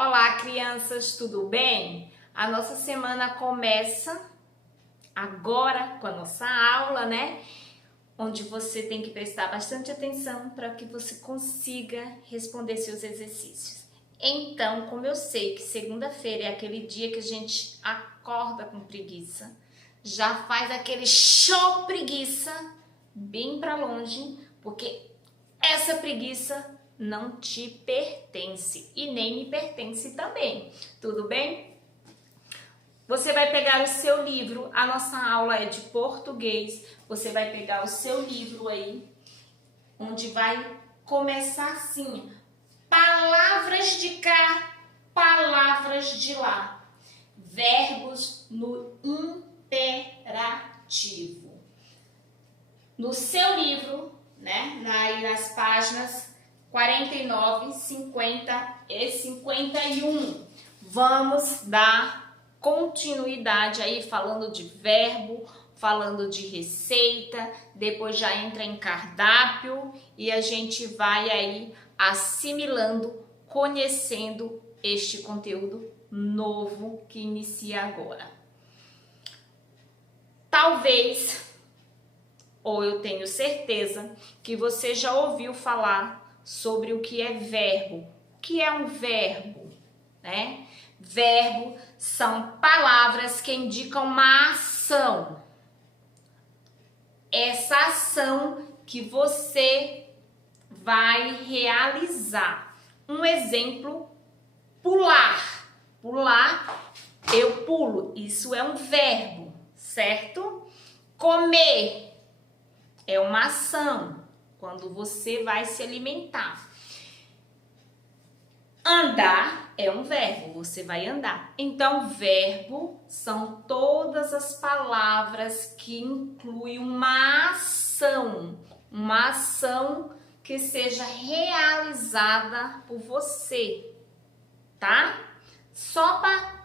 Olá, crianças, tudo bem? A nossa semana começa agora com a nossa aula, né? Onde você tem que prestar bastante atenção para que você consiga responder seus exercícios. Então, como eu sei que segunda-feira é aquele dia que a gente acorda com preguiça, já faz aquele show preguiça bem para longe, porque essa preguiça não te pertence e nem me pertence também, tudo bem? Você vai pegar o seu livro, a nossa aula é de português, você vai pegar o seu livro aí, onde vai começar assim, palavras de cá, palavras de lá, verbos no imperativo. No seu livro, né, nas páginas 49, 50 e 51. Vamos dar continuidade aí falando de verbo, falando de receita, depois já entra em cardápio e a gente vai aí assimilando, conhecendo este conteúdo novo que inicia agora. Talvez, ou eu tenho certeza, que você já ouviu falar sobre o que é verbo. O que é um verbo, né? Verbo são palavras que indicam uma ação. Essa ação que você vai realizar. Um exemplo, pular. Pular, eu pulo. Isso é um verbo, certo? Comer é uma ação. Quando você vai se alimentar. Andar é um verbo, você vai andar. Então, verbo são todas as palavras que incluem uma ação que seja realizada por você, tá? Só para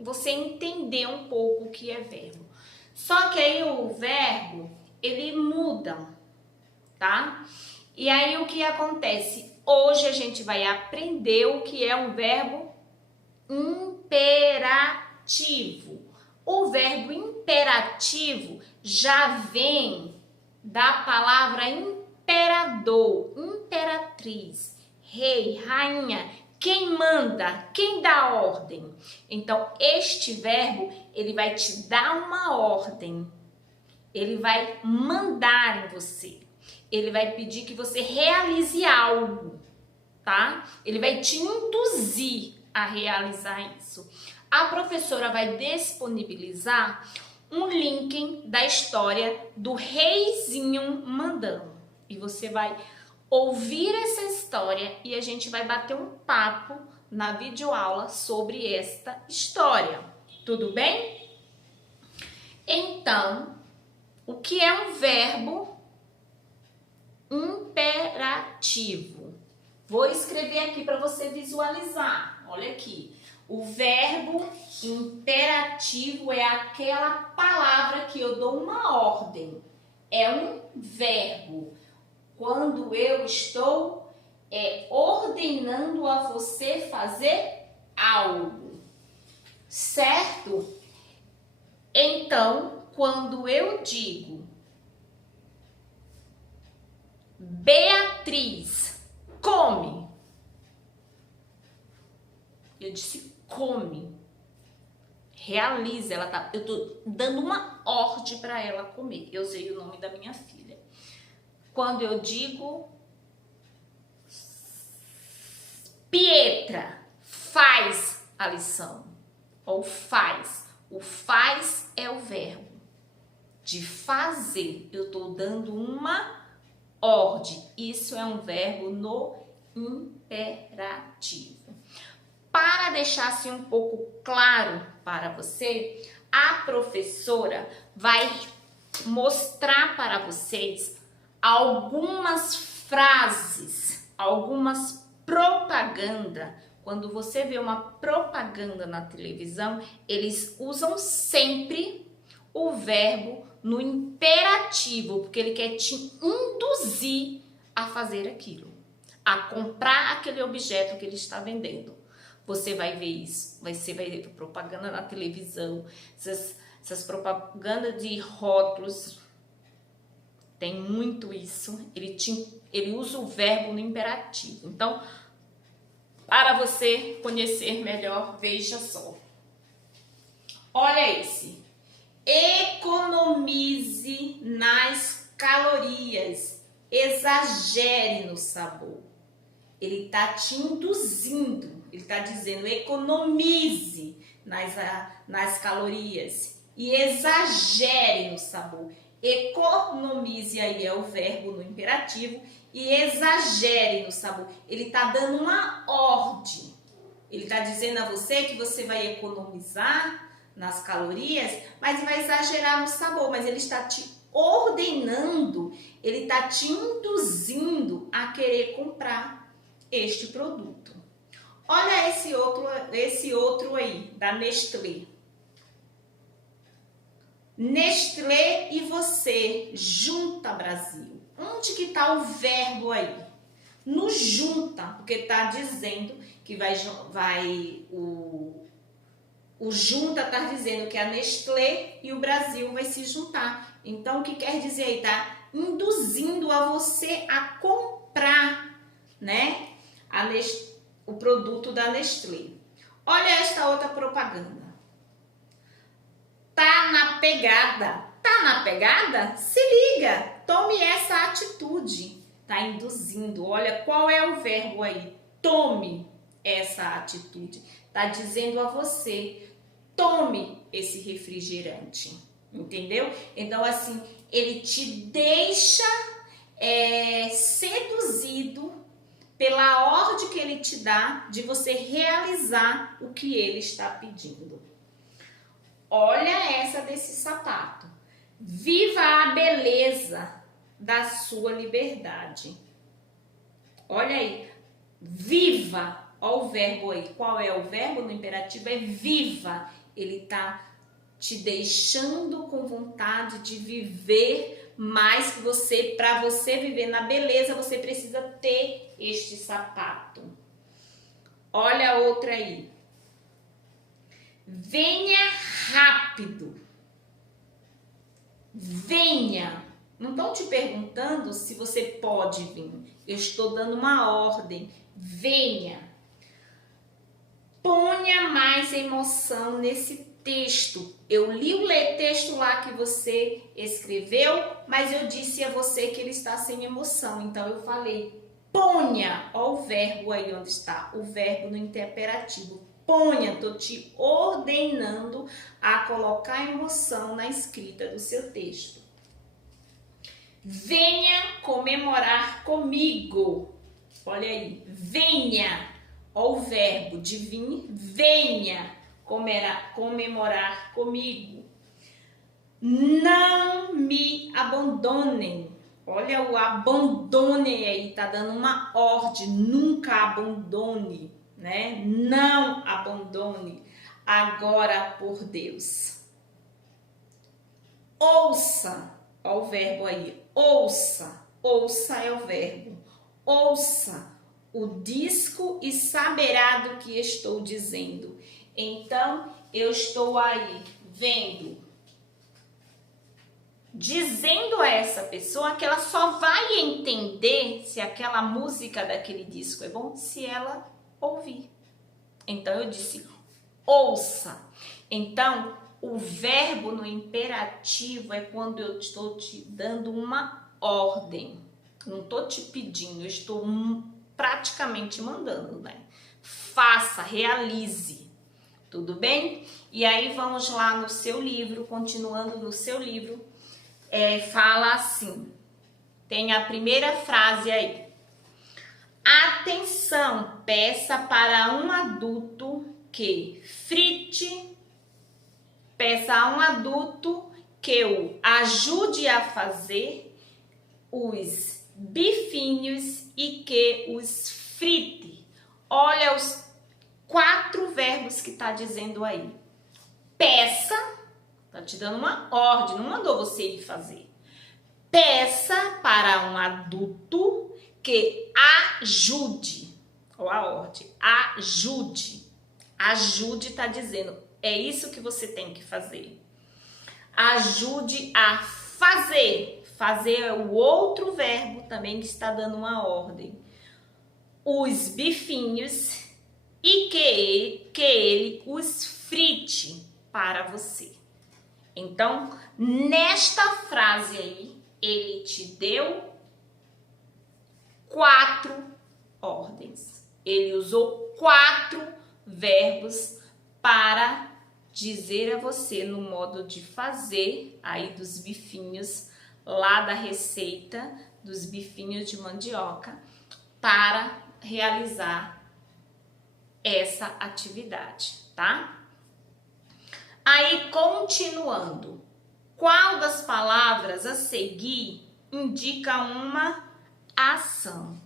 você entender um pouco o que é verbo. Só que aí o verbo, ele muda, tá? E aí o que acontece? Hoje a gente vai aprender o que é um verbo imperativo. O verbo imperativo já vem da palavra imperador, imperatriz, rei, rainha, quem manda, quem dá ordem. Então este verbo, ele vai te dar uma ordem, ele vai mandar em você. Ele vai pedir que você realize algo, tá? Ele vai te induzir a realizar isso. A professora vai disponibilizar um link da história do reizinho mandando. E você vai ouvir essa história e a gente vai bater um papo na videoaula sobre esta história. Tudo bem? Então, o que é um verbo imperativo? Vou escrever aqui para você visualizar. Olha aqui. O verbo imperativo é aquela palavra que eu dou uma ordem. É um verbo. Quando eu estou ordenando a você fazer algo. Certo? Então, quando eu digo Beatriz, come. Eu disse come. Realiza, eu tô dando uma ordem para ela comer. Eu sei o nome da minha filha. Quando eu digo Pietra, faz a lição. Ou faz. O faz é o verbo de fazer. Eu tô dando uma ordem. Isso é um verbo no imperativo. Para deixar assim um pouco claro para você, a professora vai mostrar para vocês algumas frases, algumas propaganda. Quando você vê uma propaganda na televisão, eles usam sempre o verbo no imperativo, porque ele quer te induzir a fazer aquilo, a comprar aquele objeto que ele está vendendo. você vai ver isso. Você vai ver propaganda na televisão, essas propagandas de rótulos. Tem muito isso. Ele usa o verbo no imperativo. Então, para você conhecer melhor, veja só. Olha esse. Economize nas calorias. Exagere no sabor. Ele está te induzindo. Ele está dizendo economize nas calorias. E exagere no sabor. Economize aí é o verbo no imperativo. E exagere no sabor. Ele está dando uma ordem. Ele está dizendo a você que você vai economizar nas calorias, mas vai exagerar no sabor. Mas ele está te ordenando, ele está te induzindo a querer comprar este produto. Olha esse outro aí, da Nestlé. Nestlé e você, junta Brasil. Onde que está o verbo aí? No junta, porque está dizendo que o junta está dizendo que a Nestlé e o Brasil vai se juntar. Então, o que quer dizer aí? Está induzindo a você a comprar, né? O produto da Nestlé. Olha esta outra propaganda. Tá na pegada. Tá na pegada? Se liga. Tome essa atitude. Tá induzindo. Olha qual é o verbo aí. Tome essa atitude. Tá dizendo a você, tome esse refrigerante. Entendeu? Então, assim, ele te deixa seduzido pela ordem que ele te dá de você realizar o que ele está pedindo. Olha essa desse sapato. Viva a beleza da sua liberdade. Olha aí. Viva. Olha o verbo aí. Qual é o verbo no imperativo? É viva. Ele está te deixando com vontade de viver mais que você. Para você viver na beleza, você precisa ter este sapato. Olha a outra aí. Venha rápido. Venha. Não estão te perguntando se você pode vir. Eu estou dando uma ordem. Venha. Ponha mais emoção nesse texto. Eu li o texto lá que você escreveu, mas eu disse a você que ele está sem emoção. Então eu falei, ponha. Olha o verbo aí onde está. O verbo no imperativo. Ponha, estou te ordenando a colocar emoção na escrita do seu texto. Venha comemorar comigo. Olha aí, venha. Olha o verbo de vir, venha comemorar comigo. Não me abandonem. Olha o abandone aí, tá dando uma ordem, nunca abandone. Né? Não abandone agora por Deus. Ouça, olha o verbo aí, ouça, ouça é o verbo, ouça o disco e saberá do que estou dizendo. Então, eu estou aí vendo, dizendo a essa pessoa que ela só vai entender se aquela música daquele disco é bom se ela ouvir. Então eu disse, ouça. Então, o verbo no imperativo é quando eu estou te dando uma ordem. Não estou te pedindo, eu estou praticamente mandando, né? Faça, realize. Tudo bem? E aí vamos lá no seu livro, continuando no seu livro, fala assim, tem a primeira frase aí. Atenção, peça para um adulto que frite, peça a um adulto que o ajude a fazer os bifinhos e que os frite. Olha os 4 verbos que está dizendo aí. Peça, está te dando uma ordem, não mandou você ir fazer. Peça para um adulto que ajude, ou a ordem, ajude Ajude está dizendo, é isso que você tem que fazer. Ajude a fazer. Fazer é o outro verbo também que está dando uma ordem. Os bifinhos e que ele os frite para você. Então, nesta frase aí, ele te deu 4 ordens. Ele usou 4 verbos para dizer a você no modo de fazer aí dos bifinhos lá da receita dos bifinhos de mandioca para realizar essa atividade, tá? Aí, continuando, qual das palavras a seguir indica uma ação?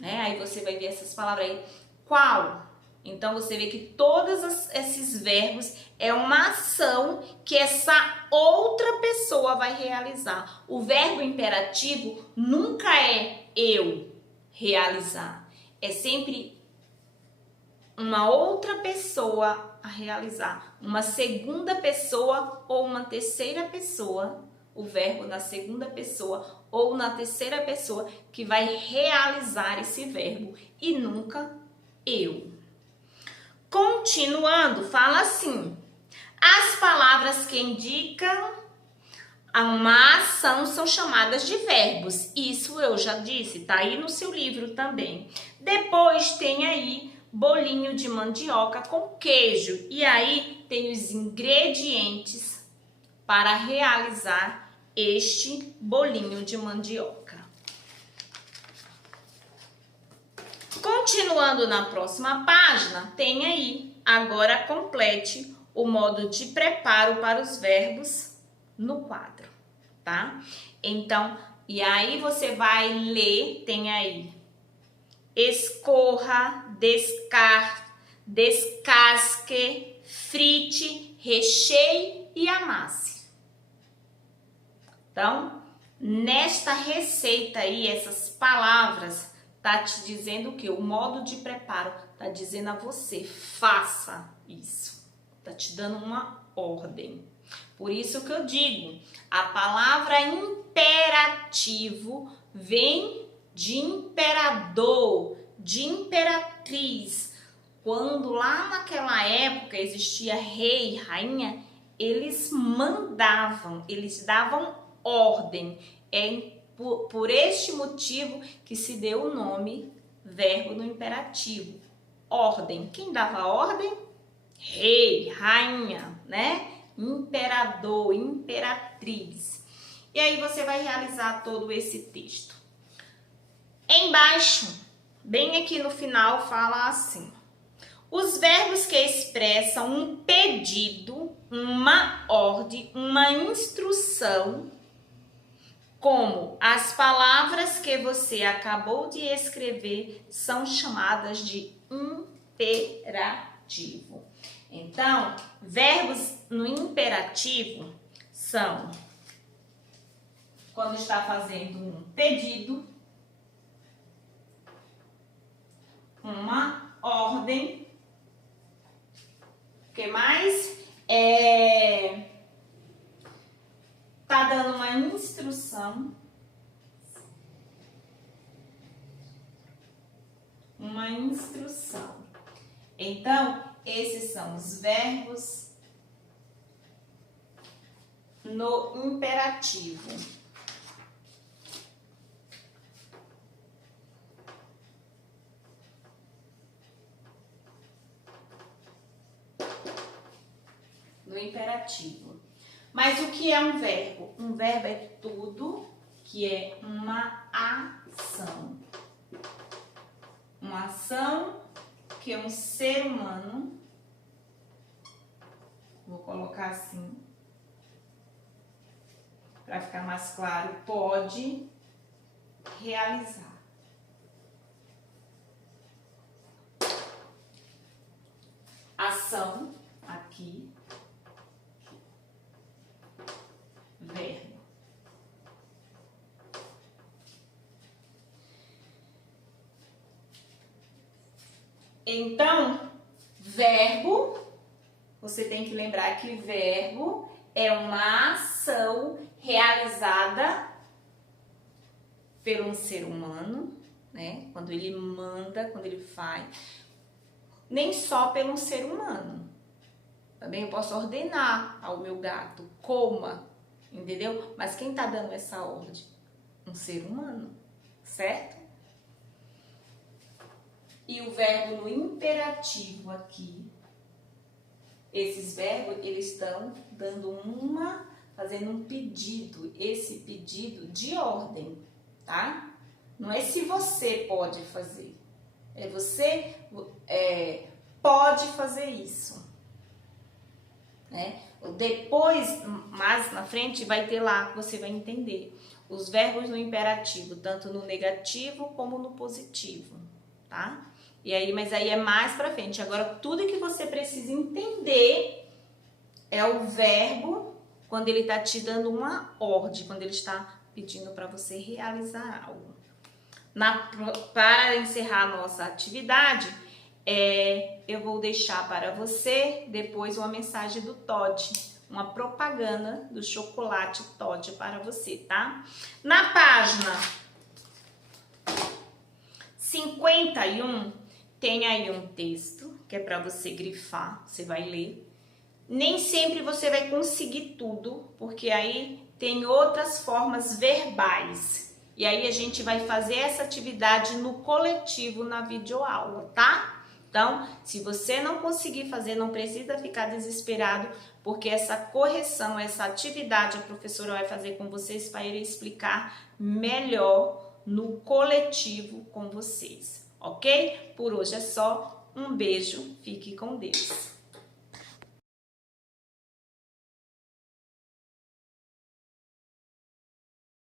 Né? Aí você vai ver essas palavras aí. Qual? Então, você vê que todos esses verbos é uma ação que essa outra pessoa vai realizar. O verbo imperativo nunca é eu realizar. É sempre uma outra pessoa a realizar. Uma segunda pessoa ou uma terceira pessoa. O verbo na segunda pessoa ou na terceira pessoa que vai realizar esse verbo. E nunca eu. Continuando, fala assim: as palavras que indicam uma ação são chamadas de verbos. Isso eu já disse, tá aí no seu livro também. Depois tem aí bolinho de mandioca com queijo. E aí tem os ingredientes para realizar este bolinho de mandioca. Continuando na próxima página, tem aí, agora complete o modo de preparo para os verbos no quadro, tá? Então, e aí você vai ler, tem aí, escorra, descasque, frite, recheie e amasse. Então, nesta receita aí, essas palavras tá te dizendo que o modo de preparo tá dizendo a você, faça isso. Tá te dando uma ordem. Por isso que eu digo, a palavra imperativo vem de imperador, de imperatriz. Quando lá naquela época existia rei, rainha, eles mandavam, eles davam ordem. Por este motivo que se deu o nome verbo no imperativo. Ordem. Quem dava ordem? Rei, rainha, né? Imperador, imperatriz. E aí você vai realizar todo esse texto. Embaixo, bem aqui no final, fala assim: os verbos que expressam um pedido, uma ordem, uma instrução, como as palavras que você acabou de escrever, são chamadas de imperativo. Então, verbos no imperativo são quando está fazendo um pedido, uma ordem, o que mais? Tá dando uma instrução, Então, esses são os verbos no imperativo. No imperativo. Mas o que é um verbo? Um verbo é tudo que é uma ação. Uma ação que um ser humano, vou colocar assim, para ficar mais claro, pode realizar. Ação, aqui, verbo. Então, verbo, você tem que lembrar que verbo é uma ação realizada por um ser humano, né? Quando ele manda, quando ele faz, nem só pelo ser humano. Também eu posso ordenar ao meu gato, coma, entendeu? Mas quem tá dando essa ordem? Um ser humano, certo? E o verbo no imperativo aqui, esses verbos, eles estão fazendo um pedido, esse pedido de ordem, tá? Não é se você pode fazer, é você pode fazer isso, né? Depois, mais na frente, vai ter lá que você vai entender os verbos no imperativo, tanto no negativo como no positivo, tá? E aí, mas aí é mais pra frente. Agora, tudo que você precisa entender é o verbo quando ele tá te dando uma ordem, quando ele está pedindo para você realizar algo. Para encerrar a nossa atividade, eu vou deixar para você depois uma mensagem do Toddy, uma propaganda do chocolate Toddy para você, tá? Na página 51, tem aí um texto que é para você grifar, você vai ler. Nem sempre você vai conseguir tudo, porque aí tem outras formas verbais. E aí a gente vai fazer essa atividade no coletivo na videoaula, tá? Então, se você não conseguir fazer, não precisa ficar desesperado, porque essa correção, essa atividade a professora vai fazer com vocês para ele explicar melhor no coletivo com vocês, ok? Por hoje é só. Um beijo, fique com Deus.